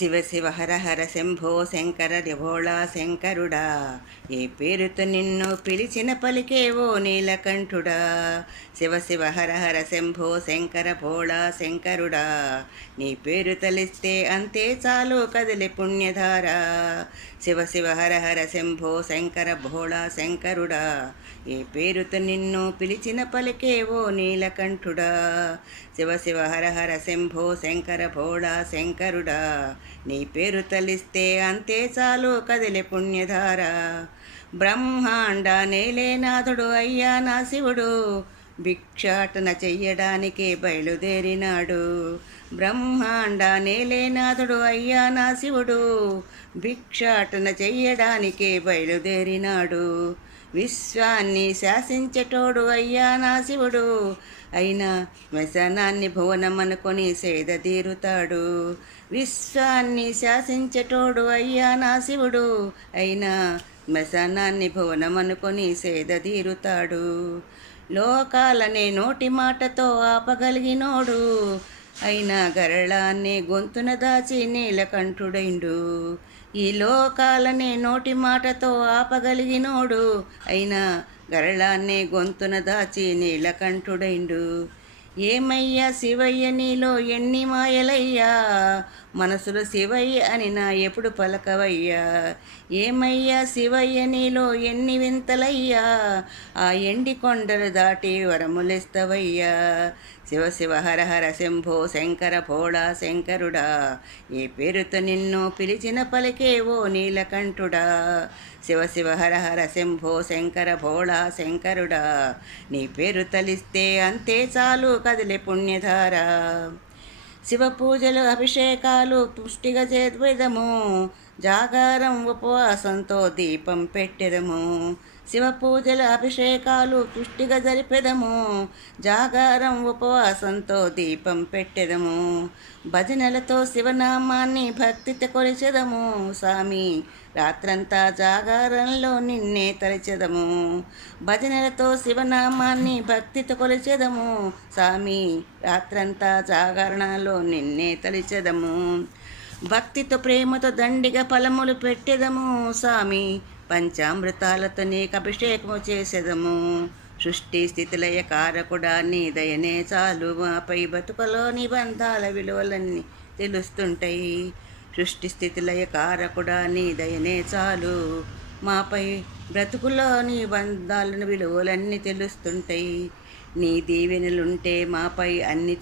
శివ శివ హర హర శంభో శంకర భోళా శంకరుడా, ఏ పేరుతో నిన్ను పిలిచిన పలికేవో నీలకంఠుడా. శివ శివ హర హర శంభో శంకర భోళా శంకరుడా, నీ పేరు తలిస్తే అంతే చాలు కదిలే పుణ్యధార. శివ శివ హర హర శంభో శంకర భోళా శంకరుడా, ఏ పేరుతో నిన్ను పిలిచిన పలికేవో నీలకంఠుడా. శివ శివ హర హర శంభో శంకర భోళా శంకరుడా, నీ పేరు తలిస్తే అంతే చాలు కదిలే పుణ్యధార. బ్రహ్మాండ నేలేనాథుడు అయ్యా నా శివుడు, భిక్షాటన చెయ్యడానికే బయలుదేరినాడు. బ్రహ్మాండ నేలేనాథుడు అయ్యా నా శివుడు, భిక్షాటన చెయ్యడానికే బయలుదేరినాడు. విశ్వాన్ని శాసించేటోడు అయ్యా నా శివుడు, అయినా వ్యసనాన్ని భువనమనుకొని సేద తీరుతాడు. విశ్వాన్ని శాసించేటోడు అయ్యా నా శివుడు, అయినా వ్యసనాన్ని భువనమనుకొని సేద తీరుతాడు. లోకాలనే నోటి మాటతో ఆపగలిగినోడు, అయినా గరళాన్ని గొంతున దాచి నీలకంఠుడైండు. ఈ లోకాలనే నోటి మాటతో ఆపగలిగినోడు, అయినా గరళాన్ని గొంతున దాచి నీలకంఠుడైండు. ఏమయ్యా శివయ్య నీలో ఎన్ని మాయలయ్యా, మనసులో శివయ్య అని నా ఎప్పుడు పలకవయ్యా. ఏమయ్యా శివయ్య నీలో ఎన్ని వింతలయ్యా, ఆ ఎండి కొండలు దాటి వరములిస్తవయ్యా. శివ శివ హర హర శంభో శంకర భోళా శంకరుడా, ఏ పేరుతో నిన్ను పిలిచిన పలికేవో నీలకంఠుడా. శివ శివ హర హర శంభో శంకర భోళా శంకరుడా, నీ పేరు తలిస్తే అంతే చాలు కదిలే పుణ్యధార. శివ పూజలు అభిషేకాలు పుష్టిగా చేద్దాము, జాగారం ఉపవాసంతో దీపం పెట్టెదము. శివ పూజల అభిషేకాలు పుష్టిగా జరిపెదము, జాగారం ఉపవాసంతో దీపం పెట్టెదము. భజనలతో శివనామాన్ని భక్తితో కొలిచెదము, స్వామి రాత్రంతా జాగారంలో నిన్నే తలచెదము. భజనలతో శివనామాన్ని భక్తితో కొలిచెదము, స్వామి రాత్రంతా జాగరణలో నిన్నే తలిచెదము. భక్తితో ప్రేమతో దండిగా ఫలములు పెట్టెదము, స్వామి పంచామృతాలతో నీకు అభిషేకము చేసేదము. సృష్టి స్థితిలయ కారకుడా నీ దయనే చాలు, మాపై బతుకలోని బంధాల విలువలన్నీ తెలుస్తుంటాయి. సృష్టి స్థితిలయ కారకుడా నీ దయనే చాలు, మాపై బ్రతుకులోని బంధాలను విలువలన్నీ తెలుస్తుంటాయి. నీ దీవెనలుంటే మాపై అన్ని